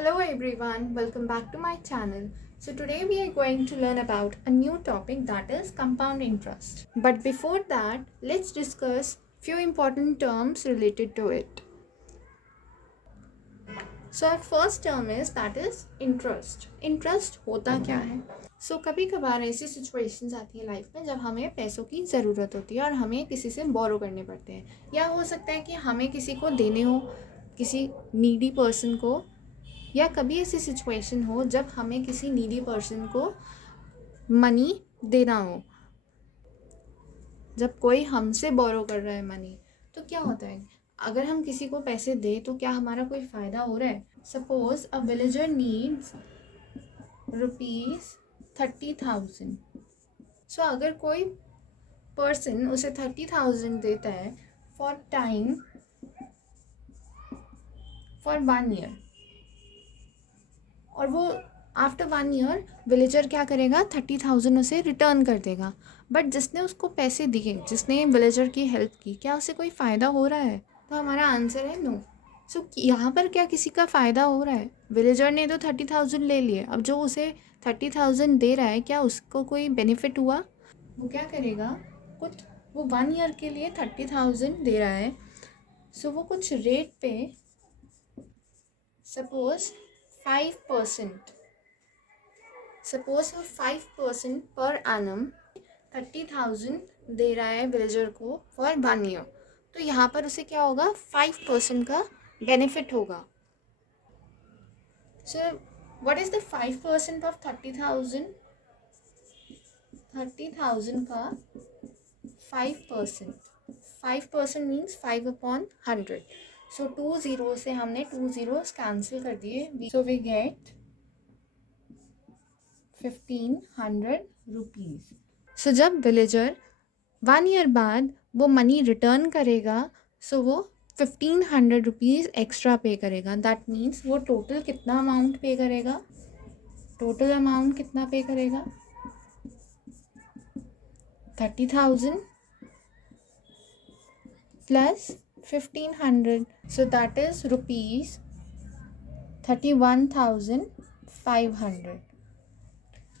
Hello everyone, welcome back to my channel. So today we are going to learn about a new topic, that is compound interest. But before that, let's discuss few important terms related to it. So our first term is that is interest. Interest होता क्या है? सो कभी कभार ऐसी situations आती है life में जब हमें पैसों की ज़रूरत होती है और हमें किसी से बोरो करने पड़ते हैं, या हो सकता है कि हमें किसी को देने हो, किसी नीडी पर्सन को, या कभी ऐसी सिचुएशन हो जब हमें किसी नीडी पर्सन को मनी देना हो। जब कोई हमसे बोरो कर रहा है मनी, तो क्या होता है, अगर हम किसी को पैसे दें तो क्या हमारा कोई फ़ायदा हो रहा है? सपोज अ विलेजर नीड्स ₹30,000। सो अगर कोई पर्सन उसे 30,000 देता है फॉर टाइम फॉर 1 ईयर, और वो आफ्टर 1 ईयर विलेजर क्या करेगा, 30,000 उसे रिटर्न कर देगा। बट जिसने उसको पैसे दिए, जिसने विलेजर की हेल्प की, क्या उसे कोई फ़ायदा हो रहा है? तो हमारा आंसर है नो। सो यहाँ पर क्या किसी का फ़ायदा हो रहा है? विलेजर ने तो 30,000 ले लिए, अब जो उसे 30,000 दे रहा है, क्या उसको कोई बेनिफिट हुआ? वो क्या करेगा, कुछ वो 1 ईयर के लिए 30,000 दे रहा है, सो वो कुछ रेट पे, सपोज 5%, सपोज वो 5% पर एनम 30,000 दे रहा है विलेजर को फॉर 1 ईयर, तो यहाँ पर उसे क्या होगा, 5% का बेनिफिट होगा। So what is the 5% of 30,000? 30,000 का 5%, 5% मीन्स 5/100। सो 2 ज़ीरो से हमने 2 ज़ीरोस कैंसिल कर दिए, सो वी गेट 1,500 रुपीज़। सो जब विलेजर 1 ईयर बाद वो मनी रिटर्न करेगा, सो वो 1,500 रुपीज़ एक्स्ट्रा पे करेगा। दैट मीन्स वो टोटल कितना अमाउंट पे करेगा? टोटल अमाउंट कितना पे करेगा? 30,000 plus 1,500, so that is rupees 31,500।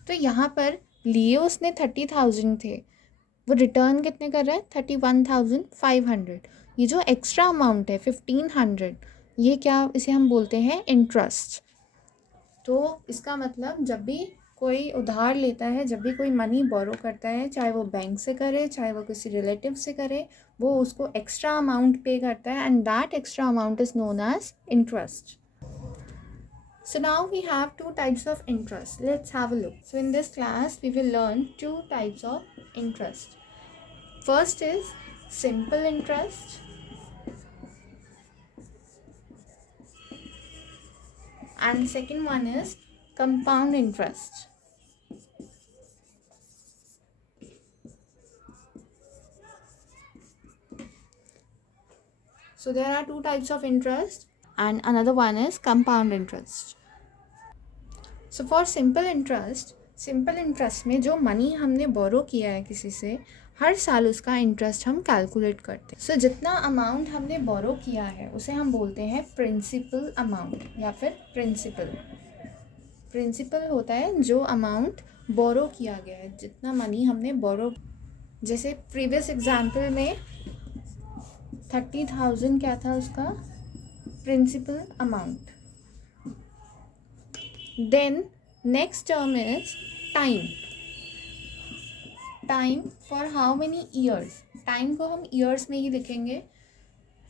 तो यहाँ पर लिए उसने 30,000 थे, वो रिटर्न कितने कर रहा है? 31,500। ये जो एक्स्ट्रा अमाउंट है 1,500, ये क्या, इसे हम बोलते हैं इंटरेस्ट। तो इसका मतलब जब भी कोई उधार लेता है, जब भी कोई मनी बोरो करता है, चाहे वो बैंक से करे, चाहे वो किसी रिलेटिव से करे, वो उसको एक्स्ट्रा अमाउंट पे करता है, and that extra amount is known as interest. So now we have two types of interest. Let's have a look. So in this class we will learn two types of interest. First is simple interest and second one is compound interest. So there are two types of interest and another one is compound interest. So for simple interest में जो money हमने बोरो किया है किसी से, हर साल उसका interest हम कैलकुलेट करते हैं। सो जितना अमाउंट हमने बोरो किया है उसे हम बोलते हैं प्रिंसिपल अमाउंट या फिर प्रिंसिपल। प्रिंसिपल होता है जो अमाउंट बोरो किया गया है, जितना मनी हमने बोरो, जैसे प्रीवियस एग्जाम्पल में 30,000 क्या था उसका principal amount. Then next term is time. Time for how many years? Time को हम years में ही लिखेंगे.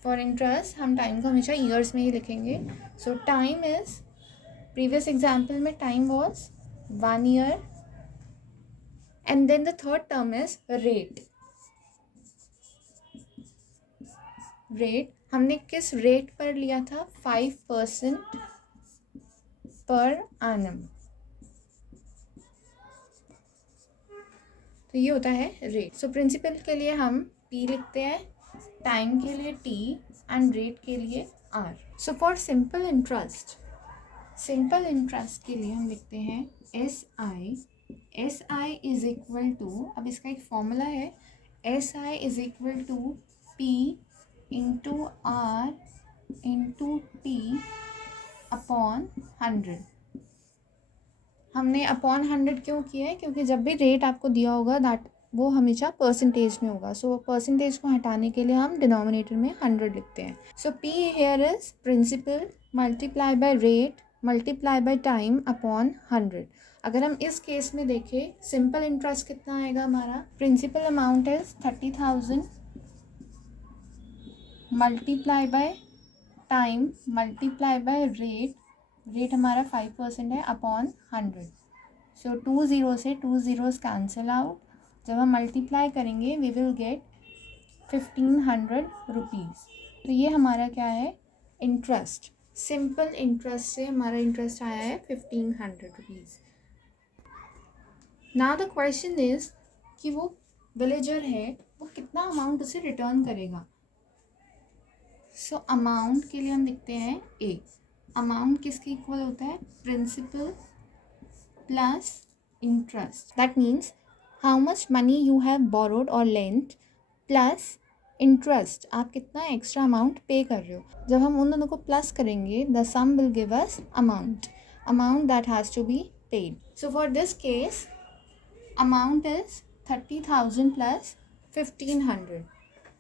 For interest हम time को हमेशा years में ही लिखेंगे. So time is, previous example में time was 1 year. And then the third term is rate. Rate हमने किस rate पर लिया था? 5% पर एनम. तो ये होता है रेट. सो प्रिंसिपल के लिए हम P लिखते हैं, टाइम के लिए T एंड रेट के लिए R. So for simple interest के लिए हम लिखते हैं SI. SI is equal to, अब इसका एक फॉर्मूला है, SI is equal to P into R into T upon 100। हमने अपॉन 100 क्यों किया है? क्योंकि जब भी रेट आपको दिया होगा दैट वो हमेशा परसेंटेज में होगा, सो परसेंटेज को हटाने के लिए हम डिनोमिनेटर में 100 लिखते हैं। So P here is principal multiply by rate multiply by time upon 100। अगर हम इस केस में देखें, सिंपल इंटरेस्ट कितना आएगा हमारा? Principal amount is 30,000 multiply by time multiply by rate हमारा 5% है अपॉन 100। सो 2 ज़ीरो से 2 ज़ीरोज़ कैंसिल आउट। जब हम मल्टीप्लाई करेंगे वी विल गेट 1500 रुपीज़। तो ये हमारा क्या है? इंटरेस्ट। सिंपल इंटरेस्ट से हमारा इंटरेस्ट आया है 1500 rupees. Now the question is कि वो विलेजर है, वो कितना अमाउंट उसे रिटर्न करेगा। सो अमाउंट के लिए हम लिखते हैं ए। अमाउंट किसके इक्वल होता है? Principal plus interest. That means how much money you have borrowed और लेंट प्लस इंटरेस्ट, आप कितना एक्स्ट्रा अमाउंट पे कर रहे हो। जब हम उन दोनों को प्लस करेंगे the sum will give us amount that has to be paid. So for this case amount is 30,000 plus 1500,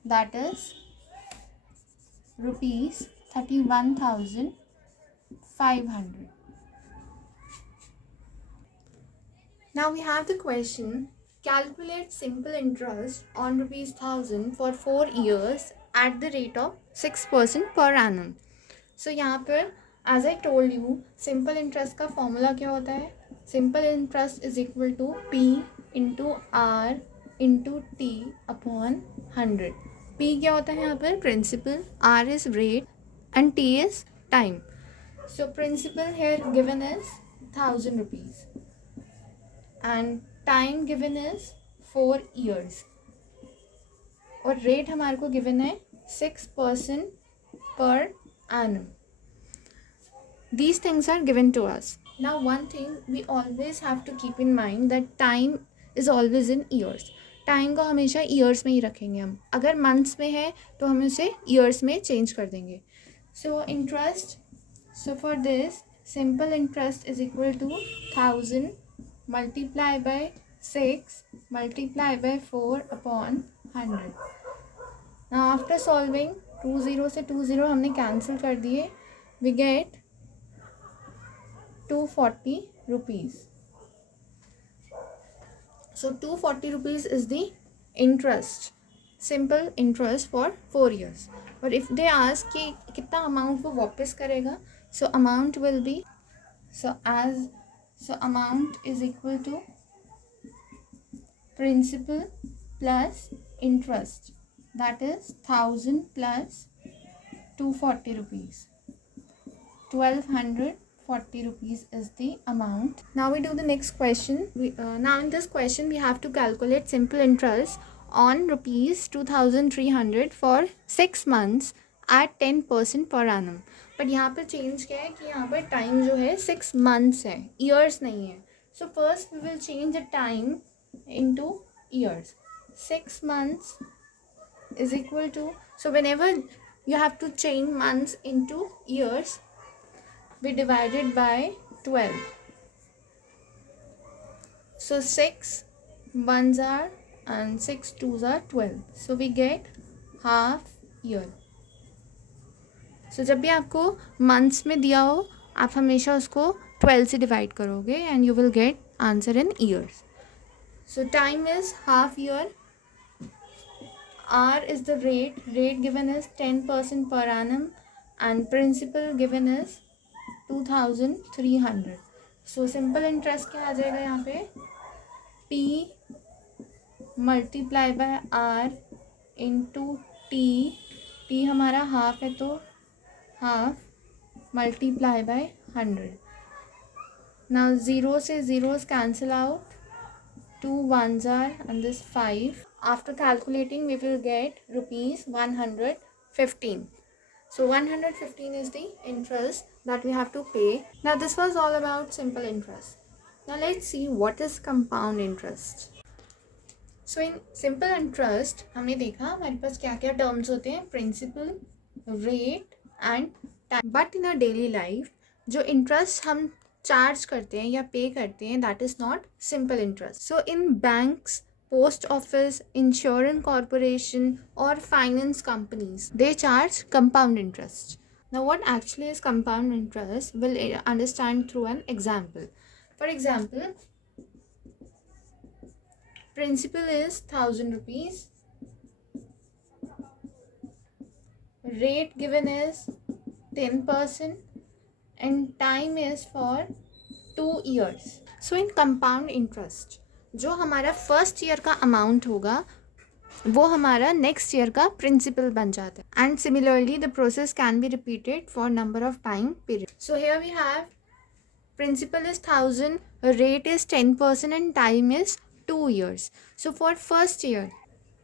that is rupees 31,500. Now we have the question, calculate simple interest on rupees 1,000 for 4 years at the rate of 6% per annum. So यहाँ पर as I told you, simple interest का formula क्या होता है? Simple interest is equal to P into R into T upon 100. P क्या होता है यहाँ पर? Principal, R is rate and T is time. So principal here given is 1,000 rupees and time given is 4 years और rate हमारे को given है 6% per annum. These things are given to us. Now one thing we always have to keep in mind that time is always in years. Time को हमेशा years में ही रखेंगे हम। अगर मंथ्स में है तो हम उसे ईयर्स में चेंज कर देंगे। So interest, so for this simple interest is equal to 1,000 multiply by 6 multiply by 4 upon 100। Now after solving 2 zero से 2 ज़ीरो हमने कैंसिल कर दिए, we get 240 rupees. So 240 rupees is the interest, simple interest for 4 years. But if they ask कि कितना amount वो वापस करेगा, so amount will be, so amount is equal to principal plus interest, that is 1,000 plus 240 rupees, 1,240 rupees is the amount. Now we do the next question. Now in this question we have to calculate simple interest on rupees 2,300 for 6 months at 10% per annum. But यहाँ पर change क्या है कि यहाँ पर time जो है 6 months है, years नहीं है. So first we will change the time into years. 6 months is equal to, so whenever you have to change months into years, we divided by 12. So 6 ones are and 6 twos are 12. So we get half year. So जब भी आपको months में दिया हो, आप हमेशा उसको 12 से divide करोगे and you will get answer in years. So time is half year. R is the rate given is 10% per annum and principal given is 2,300. So simple interest क्या आ जाएगा यहाँ पे? P multiply by R into T हमारा half है तो half multiply by 100. Now zero से zeros cancel out, 2 ones are and this 5. After calculating we will get rupees 115. So 115 is the interest that we have to pay. Now this was all about simple interest. Now let's see what is compound interest. So in simple interest हमने देखा हमारे पास क्या क्या terms होते हैं, principal, rate and time. But in our daily life जो interest हम charge करते हैं या पे करते हैं, that is not simple interest. So in banks, post office, insurance corporation और finance companies, they charge compound interest. Now what actually is compound interest, we'll understand through an example. For example, principal is 1000 rupees, rate given is 10%, and time is for 2 years. So in compound interest, जो हमारा first year का amount होगा वो हमारा next year का principal बन जाता है. And similarly the process can be repeated for number of time period. So here we have principal is 1000, rate is 10% and time is 2 years. So for first year,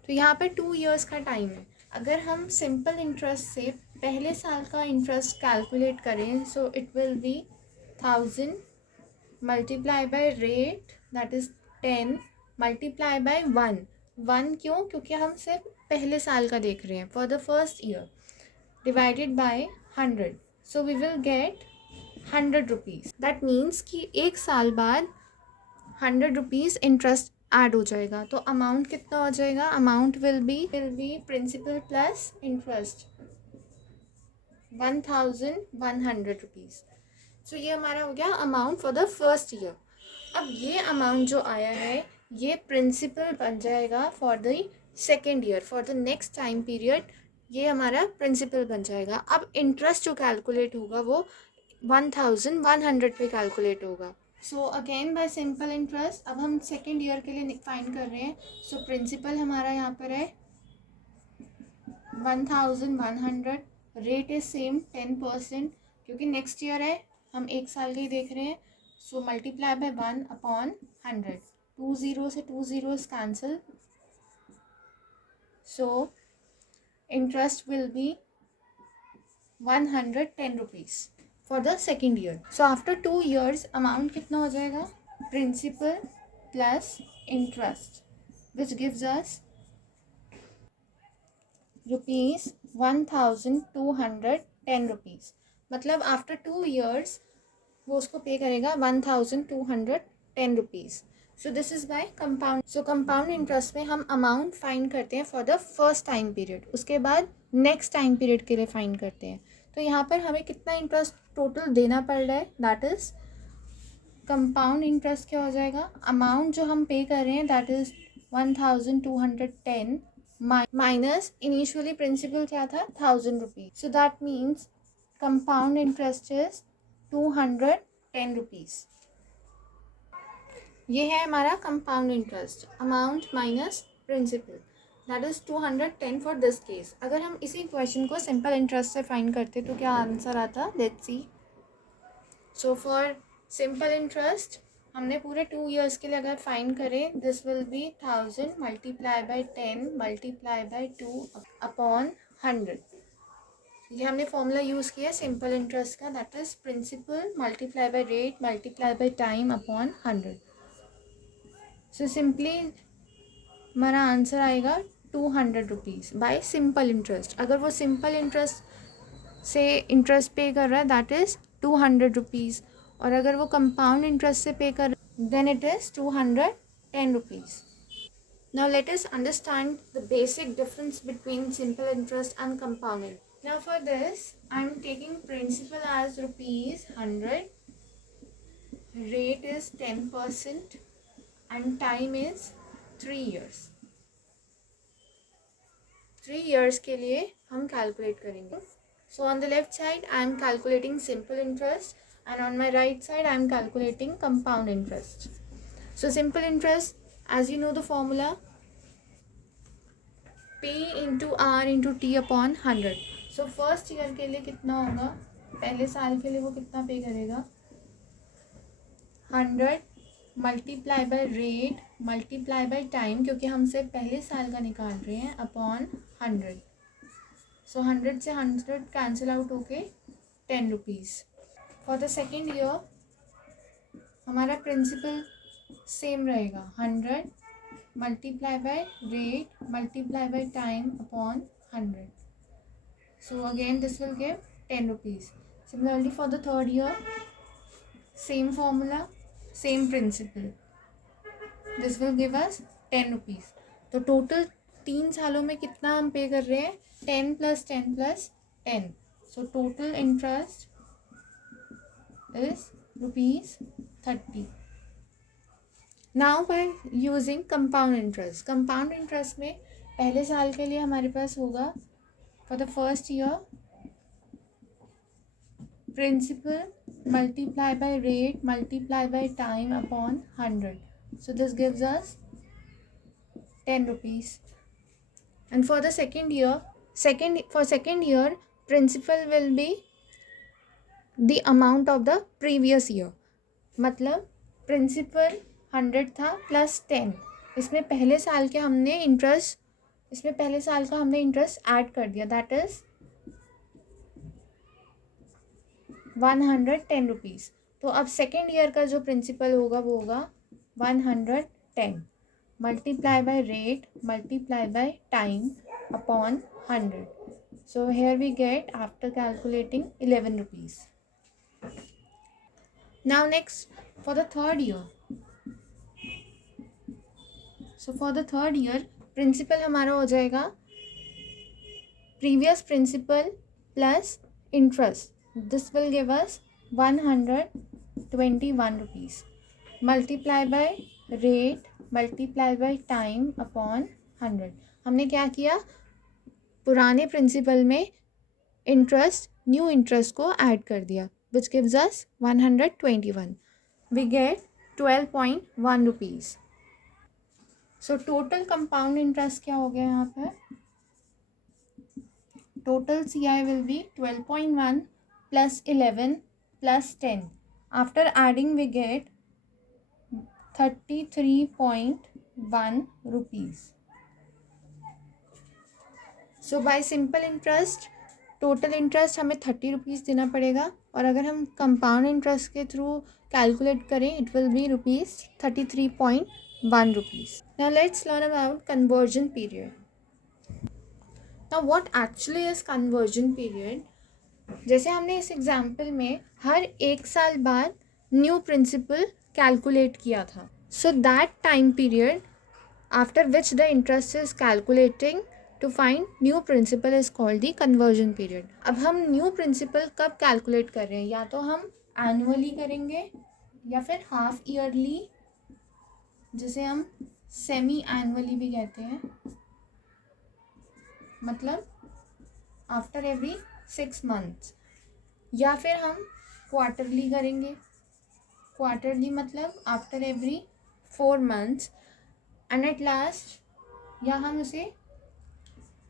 तो यहाँ पे 2 years का time है. अगर हम सिंपल इंटरेस्ट से पहले साल का इंटरेस्ट कैलकुलेट करें, so it will be 1000 multiply by rate that is 10 multiply bye 1 क्यों? क्योंकि हम सिर्फ पहले साल का देख रहे हैं, for the first year, divided by 100. So we will get 100 rupees. That means कि एक साल बाद 100 रुपीज़ इंटरेस्ट ऐड हो जाएगा. तो अमाउंट कितना हो जाएगा? Amount will be principal plus interest 1100 rupees. So ये हमारा हो गया amount for the first year. अब ये अमाउंट जो आया है ये प्रिंसिपल बन जाएगा for the second year, for the next time period ये हमारा प्रिंसिपल बन जाएगा. अब इंटरेस्ट जो कैलकुलेट होगा वो 1100 पे कैलकुलेट होगा. So again bye simple interest अब हम सेकेंड ईयर के लिए फाइंड कर रहे हैं. सो प्रिंसिपल हमारा यहाँ पर है 1100, रेट इज सेम 10% क्योंकि नेक्स्ट ईयर है, हम एक साल के ही देख रहे हैं. So multiply by 1/100. 2 0 से 2 zeros cancel. So interest will be 110 rupees for the second year. So after 2 years amount कितना हो जाएगा? Principal plus interest which gives us ₹1210 rupees. मतलब आफ्टर 2 years वो उसको पे करेगा 1210 rupees. So this is by compound. So compound interest में हम amount find करते हैं for the first time period, उसके बाद नेक्स्ट टाइम पीरियड के लिए फाइंड करते हैं. तो यहाँ पर हमें कितना इंटरेस्ट टोटल देना पड़ रहा है? दैट इज़ कंपाउंड इंटरेस्ट क्या हो जाएगा? अमाउंट जो हम पे कर रहे हैं that is 1210 minus initially principal क्या था? 1000 rupees. So that means compound interest is 210 rupees. ये है हमारा compound interest, amount minus principal, that is 210 for this case. अगर हम इसी क्वेश्चन को सिंपल इंटरेस्ट से फाइंड करते तो क्या आंसर आता? Let's see. So for simple interest हमने पूरे 2 years के लिए अगर फाइंड करें, this will be 1000 multiply by 10 multiply by 2 upon 100. ये हमने फॉर्मूला यूज़ किया सिंपल इंटरेस्ट का, that is principal multiply by rate multiply by time upon 100. So simply हमारा आंसर आएगा 200 रुपीज़ बाय सिंपल इंटरेस्ट. अगर वो सिंपल इंटरेस्ट से interest पे कर रहा है दैट इज़ 200 रुपीज़, और अगर वो कंपाउंड इंटरेस्ट से पे कर then it is 210 rupees. Now let us understand the basic difference between simple interest and compound interest. Now for this I am taking principal as ₹100, rate is 10% and time is 3 years. 3 years के लिए हम calculate करेंगे. So on the left side I am calculating simple interest and on my right side I am calculating compound interest. So simple interest, as you know the formula, P into R into T upon 100. So first year के लिए कितना होगा? पहले साल के लिए वो कितना पे करेगा? 100 multiply by rate multiply by time, क्योंकि हम सिर्फ पहले साल का निकाल रहे हैं, अपॉन 100. सो 100 से 100 कैंसिल आउट होके 10 rupees. For the second year हमारा प्रिंसिपल सेम रहेगा, 100 multiply by rate multiply by time upon 100. So again this will give 10 rupees. Similarly for the third year, same formula, same principal. This will give us 10 rupees. तो total 3 सालों में कितना हम पे कर रहे हैं? 10 + 10 + 10. So total interest is rupees 30. Now by using compound interest. Compound interest में पहले साल के लिए हमारे पास होगा for the first year principal multiply by rate multiply by time upon 100. So this gives us 10 rupees. And for the second year principal will be the amount of the previous year. मतलब principal 100 था plus 10. इसमें पहले साल का हमने interest add कर दिया, that is 110 rupees. तो अब सेकेंड ईयर का जो प्रिंसिपल होगा वो होगा 110 multiply by rate multiply by time upon 100. So here we get after calculating 11 rupees. Now next for the third year. So for the third year principal हमारा हो जाएगा previous principal plus interest. This will give us 121 rupees. Multiply by rate multiply by time upon 100. हमने क्या किया? पुराने principal में interest new interest को add कर दिया, which gives us 121. We get 12.1 rupees. So total compound interest क्या हो गया यहाँ पर? Total CI will be 12.1 plus 11 plus 10. After adding we get 33.1 rupees. So by simple interest total interest हमें 30 rupees देना पड़ेगा, और अगर हम कंपाउंड इंटरेस्ट के थ्रू कैलकुलेट करें it will be rupees 33.1 rupees. Now let's learn about conversion period. Now what actually is conversion period? जैसे हमने इस एग्जाम्पल में हर 1 साल बाद न्यू प्रिंसिपल कैलकुलेट किया था. So that time period after which the interest is calculating to find new principal is called the conversion period. अब हम न्यू प्रिंसिपल कब कैलकुलेट कर रहे हैं? या तो हम एनुअली करेंगे या फिर हाफ ईयरली, जिसे हम सेमी एनुअली भी कहते हैं, मतलब आफ्टर एवरी 6 months. या फिर हम क्वार्टरली करेंगे. क्वार्टरली मतलब after every 4 months. And at last या हम उसे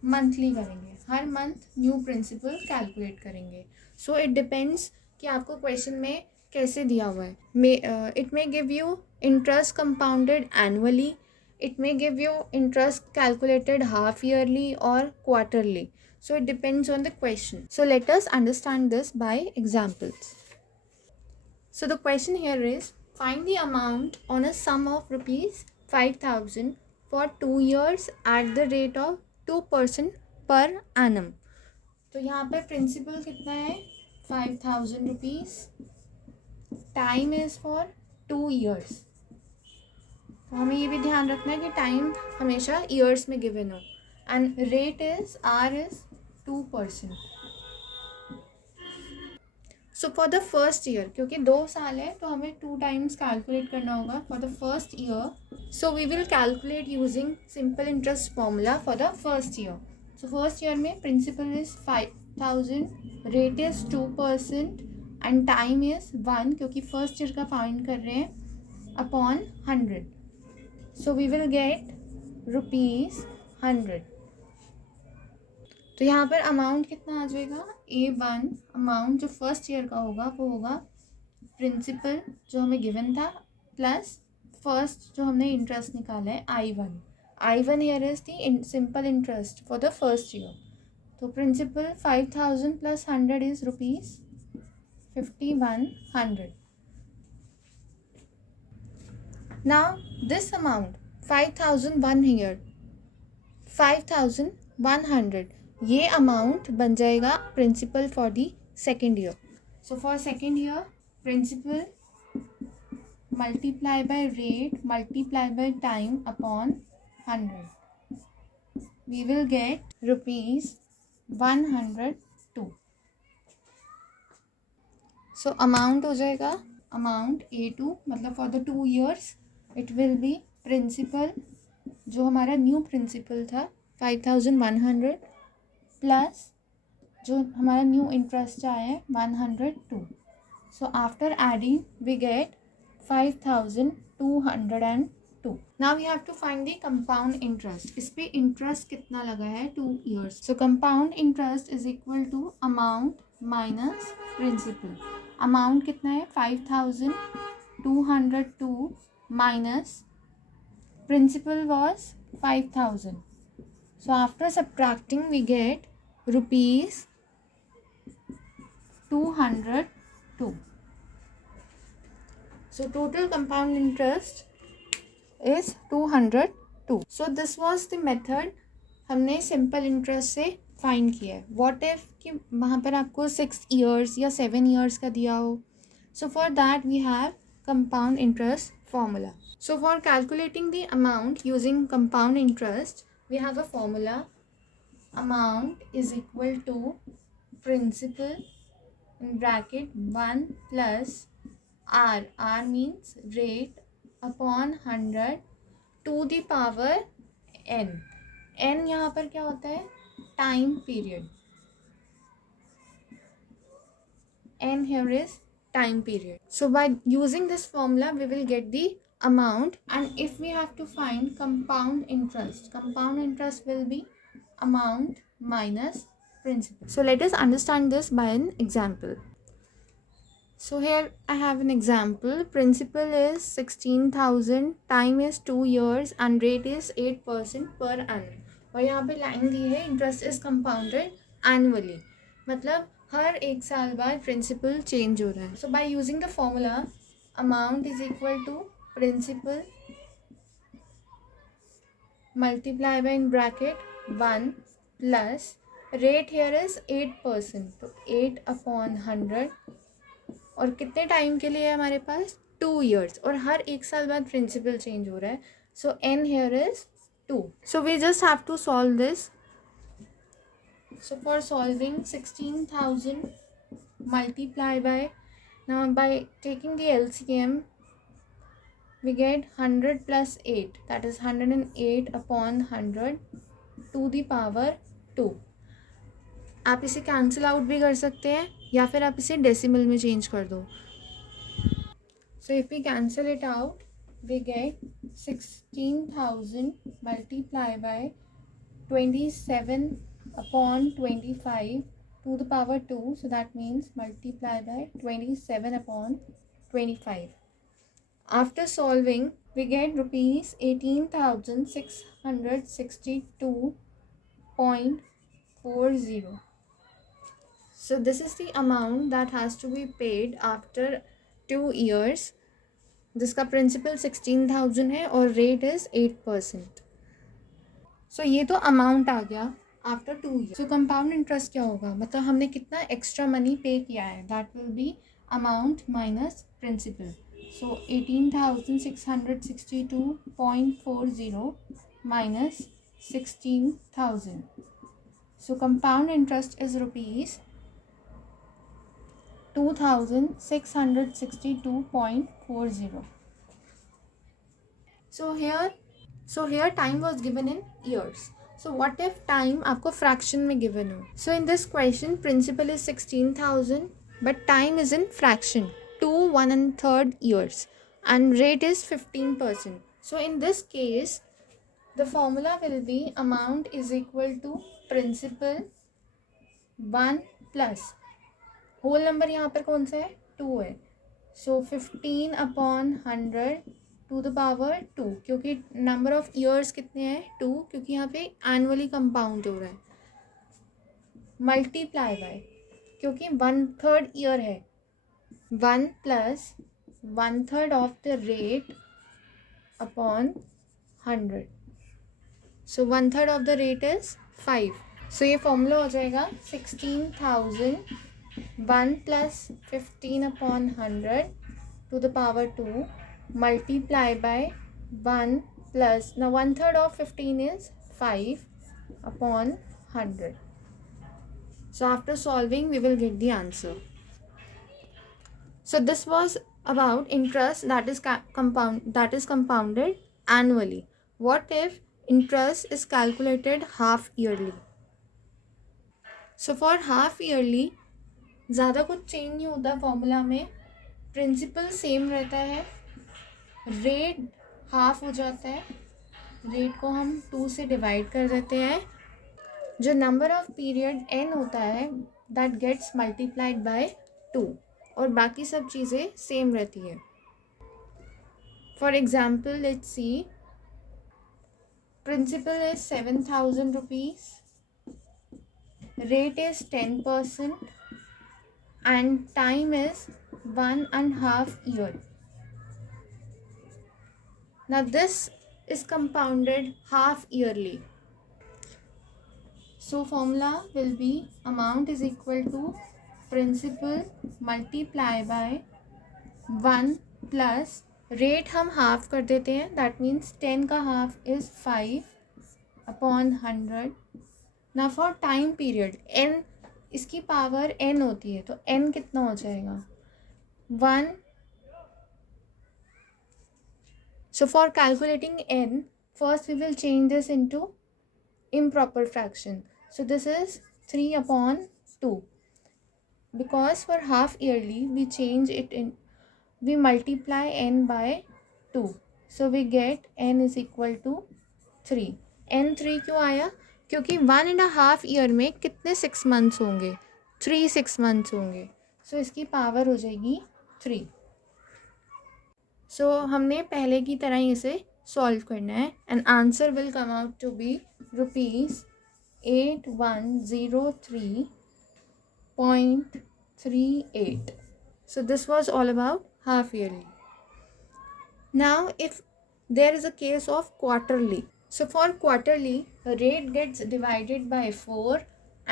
मंथली करेंगे, हर मंथ न्यू प्रिंसिपल कैलकुलेट करेंगे. सो इट डिपेंड्स कि आपको क्वेश्चन में कैसे दिया हुआ है. It may give you interest compounded annually, it may give you interest calculated half yearly or quarterly. So it depends on the question. So let us understand this by examples. So the question here is, find the amount on a sum of rupees 5,000 for 2 years at the rate of 2% per annum. तो यहाँ पे principal कितना है? 5,000 rupees. Time is for 2 years. तो हमें ये भी ध्यान रखना है कि टाइम हमेशा ईयर्स में गिवन हो. And rate is R is 2%. So for the first year, क्योंकि 2 साल है तो हमें 2 times कैलकुलेट करना होगा for the first year. So we will calculate using simple interest formula for the first year. So first year में principal is 5,000, rate is 2% and time is 1, क्योंकि first year का फाइंड कर रहे हैं, upon 100. So we will get rupees 100. तो यहाँ पर amount कितना आ जाएगा? A1 अमाउंट जो फर्स्ट ईयर का होगा वो होगा प्रिंसिपल जो हमें गिवन था प्लस फर्स्ट जो हमने इंटरेस्ट निकाला है I1 here is the simple interest for the first year. तो principal 5,000 plus 100 is rupees 5,100. Now this amount 5,001 here 5,100 ये अमाउंट बन जाएगा principal for the second year. So for second year, principal multiply by rate multiply by time upon 100. We will get rupees 102. So amount हो जाएगा amount A2 मतलब for the 2 years it will be principal जो हमारा new principal था 5100 plus जो हमारा new interest आया है 102. So after adding we get 5202. Now we have to find the compound interest. इस पे इंटरेस्ट कितना लगा है 2 years. So compound interest is equal to amount minus principal. Amount कितना है 5202 minus principal was 5000. So after subtracting we get rupees 202. So total compound interest is 202. So this was the method हमने simple interest से find किया है. What if कि वहाँ पर आपको 6 years या 7 years का दिया हो. So for that we have compound interest formula. So for calculating the amount using compound interest we have a formula. Amount is equal to principal in bracket 1 plus R. R means rate upon 100 to the power n. n यहाँ पर क्या होता है time period. n here is time period. So by using this formula we will get the amount, and if we have to find compound interest will be amount minus principal. So let us understand this by an example. So here I have an example. Principal is 16,000, time is 2 years and rate is 8% per annum. और यहाँ पे line दी है interest is compounded annually, मतलब हर एक साल बाद principal change हो रहा है. So by using the formula amount is equal to principal multiply by in bracket 1 plus rate here is 8%, तो 8/100 और कितने टाइम के लिए है हमारे पास 2 years और हर एक साल बाद प्रिंसिपल चेंज हो रहा है. सो n here is 2. So we just have to solve this. So for solving 16,000 multiply by, now by taking the LCM we get 100 plus 8, that is 108/100 to the power 2. आप इसे cancel out भी कर सकते हैं या फिर आप इसे डेसिमल में चेंज कर दो. So if we cancel it out we get 16,000 multiply by 27/25 to the power 2. So that means multiply by 27/25. After solving we get rupees 18,662.40. So this is the amount that has to be paid after 2 years. जिसका principal 16,000 है और rate is 8%. सो ये तो amount आ गया after 2 years. सो compound interest क्या होगा, मतलब हमने कितना एक्स्ट्रा मनी पे किया है, that will be amount minus principal. So 18,662.40 minus 16,000. So compound interest is rupees 2,662.40. So here time was given in years. So what if time आपको fraction में given हो. So in this question principal is 16,000 but time is in fraction 2 1/3 years and rate is 15%. So in this case the formula will be amount is equal to principal 1 plus whole number यहाँ पर कौन सा है 2 है. सो 15/100 to the power 2, क्योंकि number of years कितने हैं 2, क्योंकि यहाँ पे एनुअली कंपाउंड हो रहा है. मल्टीप्लाई बाय, क्योंकि 1/3 ईयर है, 1 plus 1/3 of the rate upon 100. So 1/3 of the rate is 5. सो ये फॉर्मूला हो जाएगा 16,000 1 plus 15 upon 100 to the power 2 multiply by 1 plus, now 1/3 of 15 is 5 upon 100. So after solving we will get the answer. So this was about interest that is compounded annually. What if interest is calculated half yearly? So for half yearly ज़्यादा कुछ change नहीं होता formula में, principal same रहता है, rate half हो जाता है, रेट को हम 2 से डिवाइड कर देते हैं, जो नंबर ऑफ पीरियड n होता है दैट गेट्स मल्टीप्लाइड बाय 2 और बाकी सब चीज़ें सेम रहती है. For example let's see, principal is 7,000 rupees, rate is 10% and time is 1.5 year. Now this is compounded half yearly. So formula will be amount is equal to principal multiply by 1 plus rate हम half कर देते हैं, that means 10 का half is 5 upon 100. Now for time period n, इसकी power n होती है तो n कितना हो जाएगा 1. So for calculating n, first we will change this into improper fraction. So this is 3 upon 2, because for half yearly we change it in, we multiply n by 2, so we get n is equal to 3. n 3 क्यों आया? क्योंकि 1.5 year में कितने 6 months होंगे? 3 6 months होंगे, सो इसकी power हो जाएगी 3. सो हमने पहले की तरह ही इसे सॉल्व करना है and answer will come out to be ₹8103.38. So this was all about half yearly. Now if there is a case of quarterly, so for quarterly rate gets divided by 4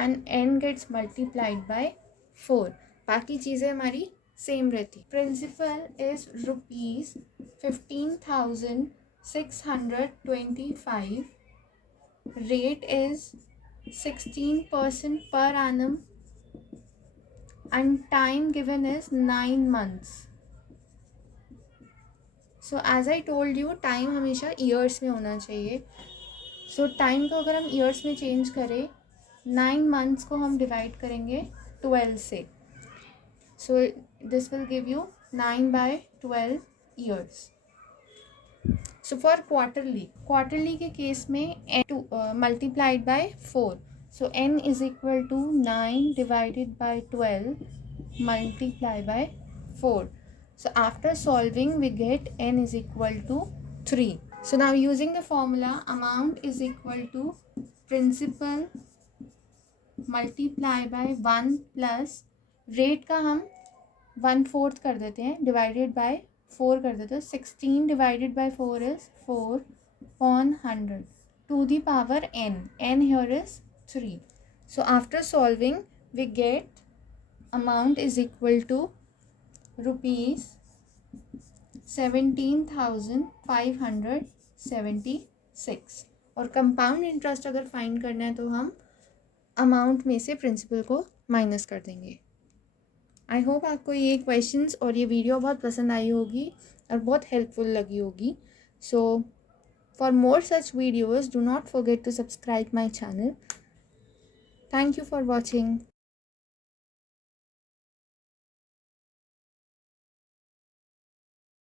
and n gets multiplied by 4. बाकी चीज़ें हमारी same रहती. Principal is ₹15,625, rate is 16% per annum and time given is 9 months. So as I told you, time हमेशा years में होना चाहिए. सो time को अगर हम ईयर्स में चेंज करें, 9 मंथ्स को हम डिवाइड करेंगे 12 से, so this will give you 9/12 years. So for quarterly के केस में n multiplied by 4, so n is equal to 9 divided by 12 multiply by 4. So after solving we get n is equal to 3. So now using the formula, amount is equal to principal multiply by 1 plus rate का हम 1/4 कर देते हैं, divided by 4 कर देते हैं. 16 divided by 4 is 4 upon 100 to the power n. n here is 3. So after solving we get amount is equal to ₹17,576. और compound interest अगर फाइंड करना है तो हम अमाउंट में से प्रिंसिपल को माइनस कर देंगे. आई होप आपको ये क्वेश्चंस और ये वीडियो बहुत पसंद आई होगी और बहुत हेल्पफुल लगी होगी. So for more such videos do not forget to subscribe my channel. Thank you for watching.